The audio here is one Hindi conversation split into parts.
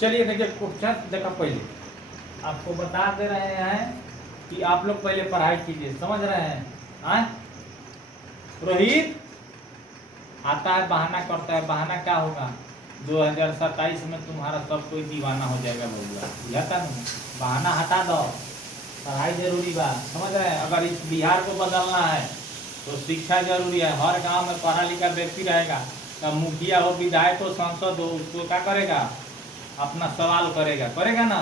चलिए देखिए क्वेश्चन देखा पहले आपको बता दे रहे हैं कि आप लोग पहले पढ़ाई कीजिए, समझ रहे हैं। आए रोहित आता है बहाना करता है, बहाना क्या होगा 2027 में तुम्हारा सब कोई दीवाना हो जाएगा बबुआ, बुझाता नहीं। बहाना हटा दो, पढ़ाई जरूरी बा, समझ रहे हैं। अगर इस बिहार को बदलना है तो शिक्षा जरूरी है। हर गांव में पढ़ा लिखा व्यक्ति रहेगा, तो मुखिया हो, विधायक हो, सांसद हो, उसको क्या करेगा, अपना सवाल करेगा ना।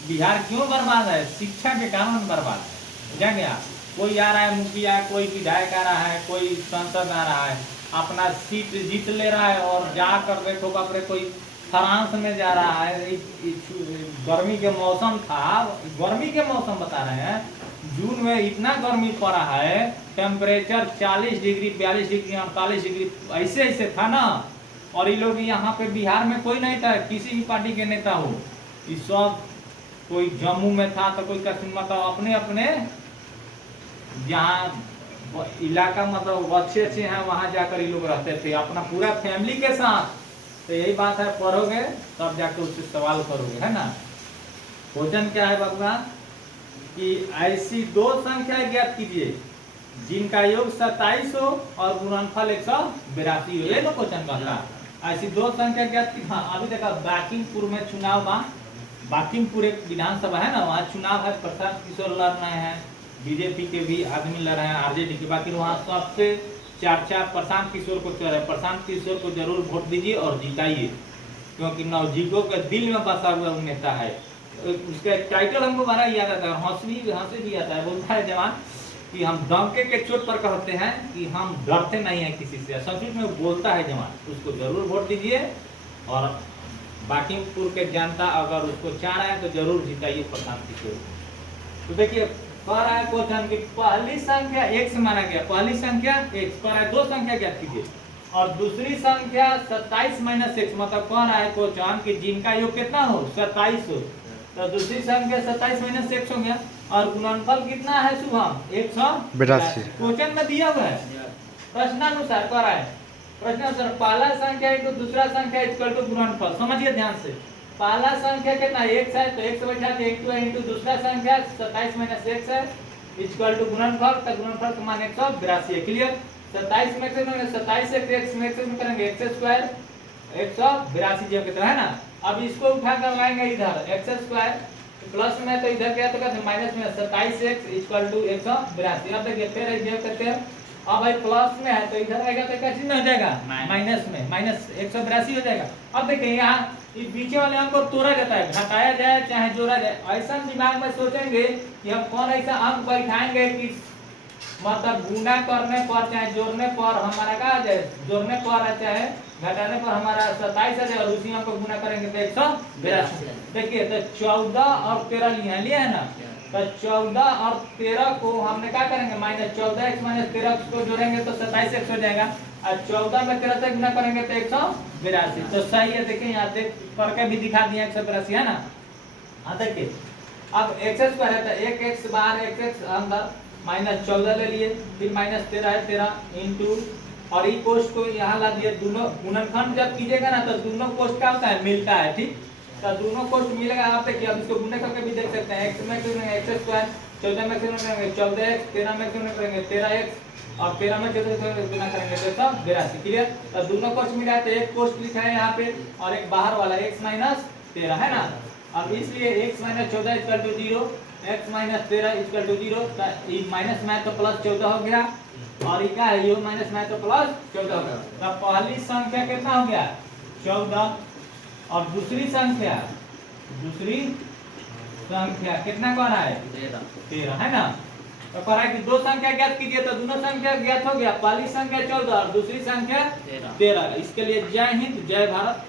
बिहार क्यों बर्बाद है? शिक्षा के कारण बर्बाद है, समझा गया। कोई आ रहा है मुखिया, कोई विधायक आ रहा है, कोई सांसद आ रहा है, अपना सीट जीत ले रहा है और जाकर देखो बापरे कोई फ्रांस में जा रहा है। गर्मी के मौसम था, गर्मी के मौसम बता रहे हैं, जून में इतना गर्मी पड़ा है, टेम्परेचर 40 डिग्री 42 डिग्री 48 डिग्री ऐसे ऐसे था ना। और ये लोग यहाँ पे बिहार में कोई नहीं था, किसी भी पार्टी के नेता हो, इस सब कोई जम्मू में था तो कोई कश्मीर, मतलब अपने अपने जहाँ इलाका मतलब अच्छे अच्छे हैं वहाँ जाकर ये लोग रहते थे अपना पूरा फैमिली के साथ। तो यही बात है, पढ़ोगे तब जाकर उससे सवाल करोगे, है ना। क्वेश्चन क्या है बाबूआ कि ऐसी दो संख्या ज्ञात कीजिए जिनका योग 27 हो और गुणनफल 182 हो। ये तो क्वेश्चन का ऐसी दो संख्या ज्ञात की। हाँ अभी देखा बाकिमपुर में चुनाव बा, बाकिमपुर एक विधानसभा है ना, वहाँ चुनाव है, प्रशांत किशोर लड़ रहे हैं, बीजेपी के भी आदमी लड़ रहे हैं, आरजेडी के, बाकी वहाँ सबसे चर्चा प्रशांत किशोर को चल रहा है। प्रशांत किशोर को जरूर वोट दीजिए और जिताइए, क्योंकि नवजीगों के दिल में बसा हुआ नेता है। उसका टाइटल हमको बड़ा याद आता है, हंसी भी आता है। बोलता है जवान कि हम डंके के चोट पर कहते हैं कि हम डरते नहीं हैं किसी से, संस्कृत में बोलता है जवान। उसको जरूर वोट दीजिए और बाकिमपुर के जनता अगर उसको चाह रहा है तो जरूर जिताइए प्रशांत किशोर। तो देखिए कह रहा है क्वेश्चन की पहली संख्या एक से माना गया, पहली संख्या एक, कह रहा है दो संख्या ज्ञात कीजिए और दूसरी संख्या 27 माइनस 1, मतलब कह रहा है क्वेश्चन कि जिनका योग कितना हो 27 हो, तो दूसरी संख्या 27 माइनस 1 हो गया और गुणनफल कितना है शुभम 182। क्वेश्चन में दिया हुआ है प्रश्नानुसार कह रहा है, प्रश्नानुसार पहला संख्या है तो दूसरा संख्या इक्वल टू गुणनफल। समझिए ध्यान से, पहला संख्या कितना x है तो x बैठा के 1 इंटू दूसरा संख्या 27 माइनस 1 है इक्वल टू गुणनफल, तो गुणनफल का मान 182 है। क्लियर। 27 में करेंगे 27 से x में करेंगे x स्क्वायर 182 जो कितना है ना। अब इसको उठा कर लाएंगे इधर x स्क्वायर प्लस में, तो इधर क्या तो कहते हैं माइनस में 27x इक्वल टू 182। अब देखिए फिर ये करते हैं, अब भाई प्लस में है तो इधर आएगा तो क्या चीज हो जाएगा माइनस में, माइनस 182 हो जाएगा। अब देखिए यहाँ इस बीच वाले अंक को तोड़ा जाता है, घटाया जाए चाहे जोड़ा जाए। ऐसा दिमाग में सोचेंगे कि हम कौन ऐसा अंक बैठाएंगे कि मतलब गुना करने पर चाहे जोड़ने पर हमारा क्या आ जाए, जोड़ने पर चाहे घटाने पर हमारा 27 आ जाए और उसी अंक को गुना करेंगे तो 182। देखिए तो 14 और 13 लिया है ना, तो 14 और 13 को हमने क्या करेंगे माइनस 14x माइनस 13 को जोड़ेंगे तो 27x हो जाएगा और 14 में 13 से गुना करेंगे तो 182। तो सही है, देखिए यहाँ देख करके भी दिखा दिया 182 है ना। हाँ देखिए अब x स्क्वायर है तो 1x बाहर x अंदर माइनस 14 ले लिए, फिर माइनस 13 है 13 इंटू और ई कोष्ट को यहाँ ला दिए। दोनों गुणनखंड जब कीजिएगा ना तो दोनों कोष्ट क्या होता है मिलता है, ठीक। तो दोनों कोष्ट मिलेगा। आप देखिए अब इसको गुणा करके भी देख सकते हैं, x में करेंगे x स्क्वायर, 14 में करेंगे 14x, 13 में करेंगे 13x और 13 में 14 गुना करेंगे तो 182। क्लियर। तो दोनों कोष्ट मिला है तो एक कोष्ट लिखा है यहाँ पे और एक बाहर वाला x माइनस 13 है ना। अब इसलिए x minus 14 equal to 0, x minus 13 equal to 0, ये माइनस में तो प्लस 14 हो गया और ये क्या है, ये माइनस में तो प्लस 14 हो गया। तो पहली संख्या कितना हो गया 14 और दूसरी संख्या कितना कह रहा है 13 है ना। तो कह रहा है कि दो संख्या ज्ञात कीजिए, तो दोनों संख्या ज्ञात हो गया, पहली संख्या 14 और दूसरी संख्या 13। इसके लिए जय हिंद जय भारत।